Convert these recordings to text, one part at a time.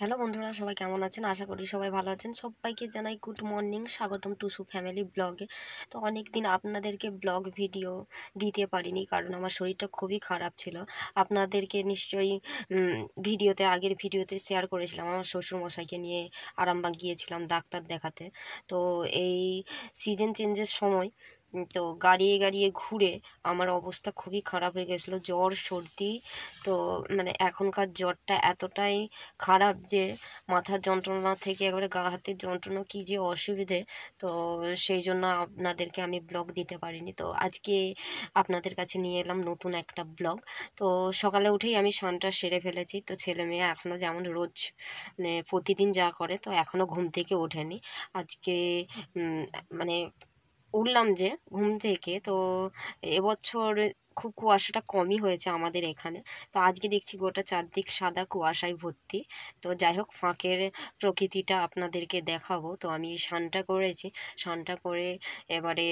Hello বন্ধুরা, সবাই কেমন আছেন? আশা করি সবাই ভালো আছেন। সবাইকে জানাই গুড মর্নিং, স্বাগতম টুসু ফ্যামিলি ব্লগে। তো অনেক দিন আপনাদেরকে ব্লগ ভিডিও দিতে পারিনি, কারণ আমার শরীরটা খুবই খারাপ ছিল। আপনাদেরকে নিশ্চয়ই আগের ভিডিওতে শেয়ার করেছিলাম, আমার শ্বশুরমশাইকে নিয়ে আরামবাগ গিয়েছিলাম ডাক্তার দেখাতে। তো এই সিজন চেঞ্জের সময় তো গাড়িয়ে গাড়িয়ে ঘুরে আমার অবস্থা খুবই খারাপ হয়ে গেছিলো, জ্বর সর্দি। তো এখনকার জ্বরটা এতটাই খারাপ যে মাথার যন্ত্রণা থেকে একবারে গা হাতের যন্ত্রণা, কী যে অসুবিধে। তো সেই জন্য আপনাদেরকে আমি ব্লগ দিতে পারিনি। তো আজকে আপনাদের কাছে নিয়ে এলাম নতুন একটা ব্লগ। তো সকালে উঠেই আমি স্নানটা সেরে ফেলেছি। তো ছেলে মেয়ে এখনও যেমন রোজ প্রতিদিন যা করে, তো এখনও ঘুম থেকে ওঠেনি। আজকে মানে উঠলাম যে ঘুম থেকে, তো এবছর খুব কুয়াশাটা কমই হয়েছে আমাদের এখানে। তো আজকে দেখছি গোটা চারদিক সাদা কুয়াশায় ভর্তি। তো যাই হোক, ফাঁকের প্রকৃতিটা আপনাদেরকে দেখাবো। তো আমি স্নানটা করেছি, স্নানটা করে এবারে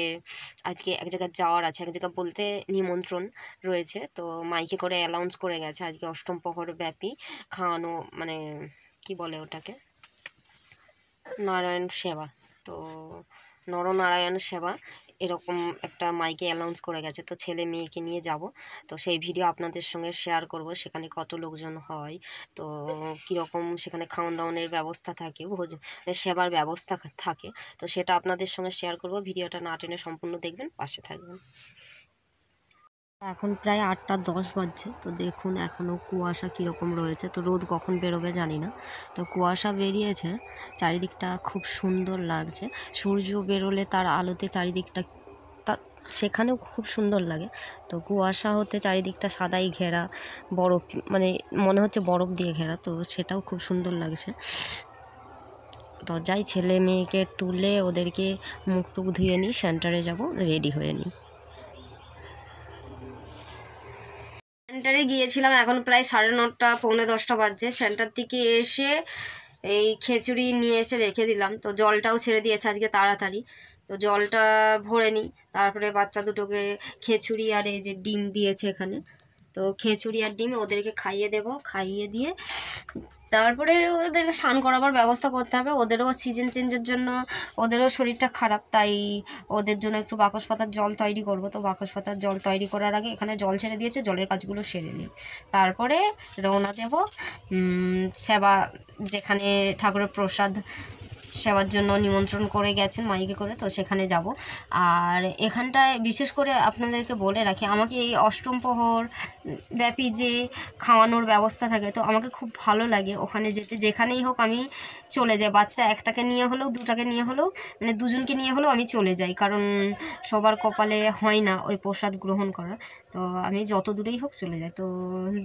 আজকে এক জায়গায় যাওয়ার আছে, এক জায়গা বলতে নিমন্ত্রণ রয়েছে। তো মাইকে করে অ্যানাউন্স করে গেছে আজকে অষ্টম প্রহর ব্যাপী খাওয়ানো, কি বলে ওটাকে, নারায়ণ সেবা। তো নরনারায়ণ সেবা এরকম একটা মাইকে অ্যানাউন্স করে গেছে। তো ছেলে মেয়েকে নিয়ে যাব। তো সেই ভিডিও আপনাদের সঙ্গে শেয়ার করব, সেখানে কত লোকজন হয়, তো কীরকম সেখানে খাওয়ান দাওয়ানের ব্যবস্থা থাকে, সেবার ব্যবস্থা থাকে। তো সেটা আপনাদের সঙ্গে শেয়ার করব। ভিডিওটা না টেনে সম্পূর্ণ দেখবেন, পাশে থাকবেন। এখন প্রায় 8টা 10 বাজছে। তো দেখুন এখনও কুয়াশা কীরকম রয়েছে। তো রোদ কখন বেরোবে জানি না। তো কুয়াশা বেরিয়েছে, চারিদিকটা খুব সুন্দর লাগছে। সূর্য বেরোলে তার আলোতে চারিদিকটা সেখানেও খুব সুন্দর লাগে। তো কুয়াশা হতে চারিদিকটা সাদাই ঘেরা, বরফ মনে হচ্ছে বরফ দিয়ে ঘেরা। তো সেটাও খুব সুন্দর লাগছে। তো যাই, ছেলে মেয়েকে তুলে ওদেরকে মুখ টুক ধুয়ে নিই, সেন্টারে যাব, রেডি হয়ে নিই। সেন্টারে গিয়েছিলাম, এখন প্রায় 9:30 পৌনে 10টা বাজছে। সেন্টার থেকে এসে এই খিচুড়ি নিয়ে এসে রেখে দিলাম। তো জলটাও ছেড়ে দিয়েছে আজকে তাড়াতাড়ি। তো জলটা ভরে নিই, তারপরে বাচ্চা দুটোকে খিচুড়ি আর এই যে ডিম দিয়েছে এখানে, তো খিচুড়ি আর ডিম ওদেরকে খাইয়ে দেব। খাইয়ে দিয়ে তারপরে ওদেরকে স্নান করাবার ব্যবস্থা করতে হবে। ওদেরও সিজন চেঞ্জের জন্য ওদেরও শরীরটা খারাপ, তাই ওদের জন্য একটু বাকস পাতার জল তৈরি করব। তো বাকস পাতার জল তৈরি করার আগে এখানে জল ছেড়ে দিয়েছে, জলের কাজগুলো সেরে নিই, তারপরে রওনা দেব সেবা, যেখানে ঠাকুরের প্রসাদ সেবার জন্য নিমন্ত্রণ করে গেছেন মাইকে করে, তো সেখানে যাব। আর এখানটায় বিশেষ করে আপনাদেরকে বলে রাখি, আমাকে এই অষ্টম প্রহর ব্যাপী যে খাওয়ানোর ব্যবস্থা থাকে, তো আমাকে খুব ভালো লাগে ওখানে যেতে। যেখানেই হোক আমি চলে যাই, বাচ্চা একটাকে নিয়ে হলেও, দুটাকে নিয়ে হলেও, দুজনকে নিয়ে হলেও আমি চলে যাই, কারণ সবার কপালে হয় না ওই প্রসাদ গ্রহণ করার। তো আমি যত দূরেই হোক চলে যাই। তো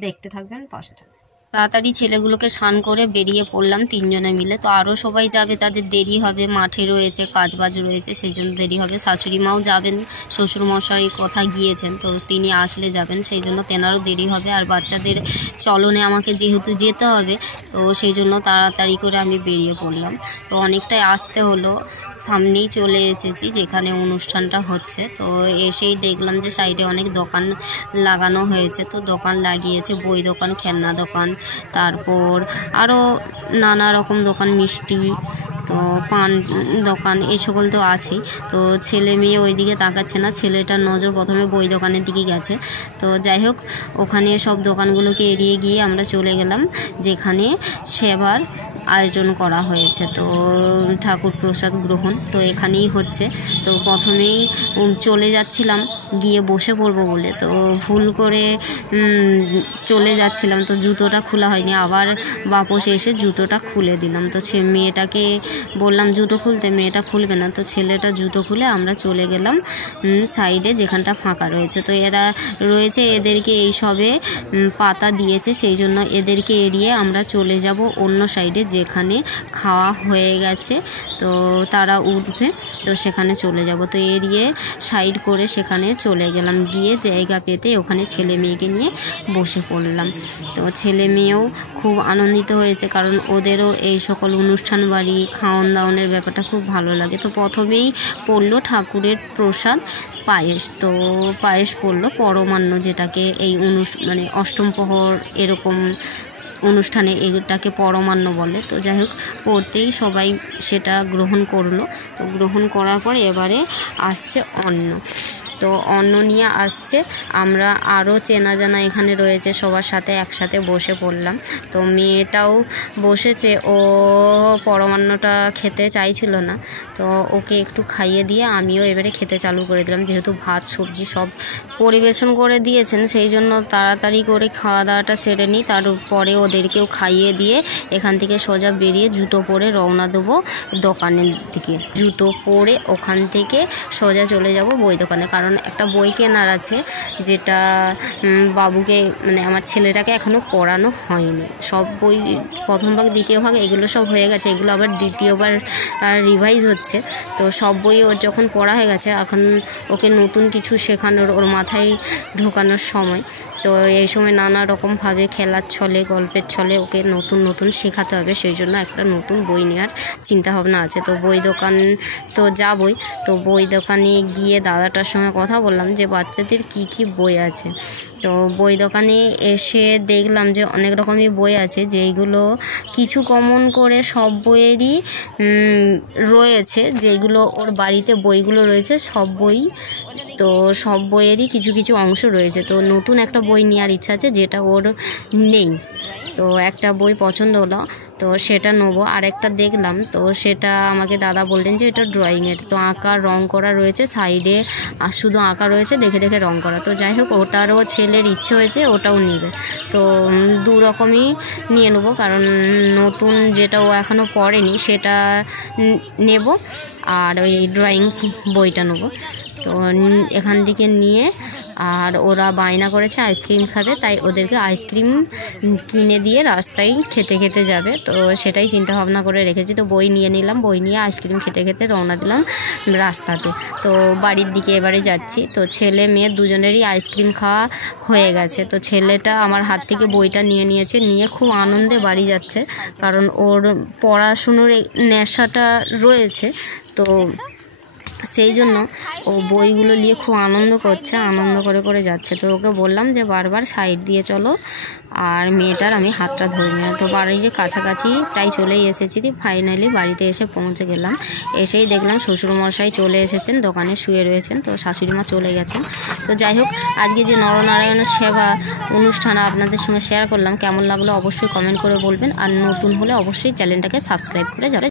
দেখতে থাকবেন, পাশে থাকবেন। তাড়াতাড়ি ছেলেগুলোকে স্নান করে বেরিয়ে পড়লাম 3 জনে মিলে। তো আরও সবাই যাবে, তাদের দেরি হবে, মাঠে রয়েছে, কাজবাজ রয়েছে, সেই জন্য দেরি হবে। শাশুড়ি মাও যাবেন, শ্বশুরমশাই কোথায় গিয়েছেন, তো তিনি আসলে যাবেন, সেই জন্য তেনারও দেরি হবে। আর বাচ্চাদের চলনে আমাকে যেহেতু যেতে হবে, তো সেই জন্য তাড়াতাড়ি করে আমি বেরিয়ে পড়লাম। তো অনেকটাই আসতে হলো, সামনেই চলে এসেছি যেখানে অনুষ্ঠানটা হচ্ছে। তো এসেই দেখলাম যে সাইডে অনেক দোকান লাগানো হয়েছে। তো দোকান লাগিয়েছে, বই দোকান, খেলনা দোকান, তারপর আরও নানা রকম দোকান, মিষ্টি, তো পান দোকান, এই সকল তো আছেই। তো ছেলে মেয়ে ওই দিকে তাকাচ্ছে না, ছেলেটার নজর প্রথমে বই দোকানের দিকে গেছে। তো যাই হোক, ওখানে সব দোকানগুলোকে এড়িয়ে গিয়ে আমরা চলে গেলাম যেখানে সেবার আয়োজন করা হয়েছে। তো ঠাকুর প্রসাদ গ্রহণ তো এখানেই হচ্ছে। তো প্রথমেই চলে যাচ্ছিলাম গিয়ে বসে পড়বো বলে, তো ভুল করে চলে যাচ্ছিলাম, তো জুতোটা খোলা হয়নি, আবার বাপস এসে জুতোটা খুলে দিলাম। তো মেয়েটাকে বললাম জুতো খুলতে, মেয়েটা খুলবে না। তো ছেলেটা জুতো খুলে আমরা চলে গেলাম সাইডে যেখানটা ফাঁকা রয়েছে। তো এরা রয়েছে, এদেরকে এই সবে পাতা দিয়েছে, সেই জন্য এদেরকে এড়িয়ে আমরা চলে যাব অন্য সাইডে যেখানে খাওয়া হয়ে গেছে। তো তারা উঠবে, তো সেখানে চলে যাব। তো এড়িয়ে সাইড করে সেখানে চলে গেলাম, গিয়ে জায়গা পেতে ওখানে ছেলে মেয়েকে নিয়ে বসে পড়লাম। তো ছেলে মেয়েও খুব আনন্দিত হয়েছে, কারণ ওদেরও এই সকল অনুষ্ঠান বাড়ি, খাওয়ান দাওয়ানের ব্যাপারটা খুব ভালো লাগে। তো প্রথমেই পড়লো ঠাকুরের প্রসাদ পায়েস। তো পায়েস পড়লো পরমান্ন, যেটাকে এই অষ্টম প্রহর এরকম অনুষ্ঠানে এটাকে পরমান্ন বলে। তো যাই হোক পড়তেই সবাই সেটা গ্রহণ করলো। তো গ্রহণ করার পর এবারে আসছে অন্ন। তো অন্ন নিয়ে আসছে, আমরা আরও চেনা জানা এখানে রয়েছে, সবার সাথে একসাথে বসে পড়লাম। তো মেয়েটাও বসেছে, ও পরমান্নটা খেতে চাইছিল না, তো ওকে একটু খাইয়ে দিয়ে আমিও এবারে খেতে চালু করে দিলাম। যেহেতু ভাত সবজি সব পরিবেশন করে দিয়েছেন, সেই জন্য তাড়াতাড়ি করে খাওয়া দাওয়াটা সেরে নিই। তারপরে ওদেরকেও খাইয়ে দিয়ে এখান থেকে সোজা বেরিয়ে জুতো পরে রওনা দেবো দোকানের দিকে। জুতো পরে ওখান থেকে সোজা চলে যাব বই দোকানে, কারণ একটা বই কেনার আছে, যেটা বাবুকে মানে আমার ছেলেটাকে এখনও পড়ানো হয়নি। সব বই প্রথম ভাগ দ্বিতীয় ভাগ এগুলো সব হয়ে গেছে, এগুলো আবার দ্বিতীয়বার রিভাইজ হচ্ছে। তো সব বই ওর যখন পড়া হয়ে গেছে, এখন ওকে নতুন কিছু শেখানোর, ওর মাথায় ঢোকানোর সময়। তো এই সময় নানা রকমভাবে খেলার ছলে গল্পের ছলে ওকে নতুন নতুন শেখাতে হবে, সেই জন্য একটা নতুন বই নেওয়ার চিন্তাভাবনা আছে। তো বই দোকান তো যাবই। তো বই দোকানে গিয়ে দাদাটার সঙ্গে কথা বললাম যে বাচ্চাদের কি কি বই আছে। তো বই দোকানে এসে দেখলাম যে অনেক রকমই বই আছে, যেইগুলো কিছু কমন করে সব বইয়েরই রয়েছে, যেগুলো ওর বাড়িতে বইগুলো রয়েছে সব বই, তো সব বইয়েরই কিছু কিছু অংশ রয়েছে। তো নতুন একটা বই নেওয়ার ইচ্ছা আছে, যেটা ওর নেই। তো একটা বই পছন্দ হলো, তো সেটা নেবো। আরেকটা দেখলাম, তো সেটা আমাকে দাদা বললেন যে এটা ড্রয়িংয়ের, তো আঁকা রং করা রয়েছে, সাইডে শুধু আঁকা রয়েছে, দেখে দেখে রং করা। তো যাই হোক ওটারও ছেলের ইচ্ছে হয়েছে, ওটাও নেবে। তো দু রকমই নিয়ে নেবো, কারণ নতুন যেটা ও এখনও পড়েনি সেটা নেব, আর ওই ড্রয়িং বইটা নেবো। তো এখান থেকে নিয়ে, আর ওরা বায়না করেছে আইসক্রিম খাবে, তাই ওদেরকে আইসক্রিম কিনে দিয়ে রাস্তায় খেতে খেতে যাবে। তো সেটাই চিন্তা ভাবনা করে রেখেছি। তো বই নিয়ে নিলাম, বই নিয়ে আইসক্রিম খেতে খেতে রওনা দিলাম রাস্তাতে। তো বাড়ির দিকে এবারে যাচ্ছি। তো ছেলে মেয়ে দুজনেরই আইসক্রিম খাওয়া হয়ে গেছে। তো ছেলেটা আমার হাত থেকে বইটা নিয়ে নিয়েছে, নিয়ে খুব আনন্দে বাড়ি যাচ্ছে, কারণ ওর পড়াশুনোর নেশাটা রয়েছে। তো সেই জন্য ও বইগুলো নিয়ে খুব আনন্দ করছে, আনন্দ করে করে যাচ্ছে। তো ওকে বললাম যে বারবার সাইড দিয়ে চলো, আর মেয়েটার আমি হাতটা ধরে নিলাম। তো বাড়ির কাছাকাছি প্রায় চলেই এসেছি। ফাইনালি বাড়িতে এসে পৌঁছে গেলাম। এসেই দেখলাম শ্বশুরমশাই চলে এসেছেন, দোকানে শুয়ে রয়েছেন, তো শাশুড়িমা চলে গেছেন। তো যাই হোক আজকে যে নরনারায়ণের সেবা অনুষ্ঠান আপনাদের সঙ্গে শেয়ার করলাম, কেমন লাগলো অবশ্যই কমেন্ট করে বলবেন, আর নতুন হলে অবশ্যই চ্যানেলটাকে সাবস্ক্রাইব করে যাবে।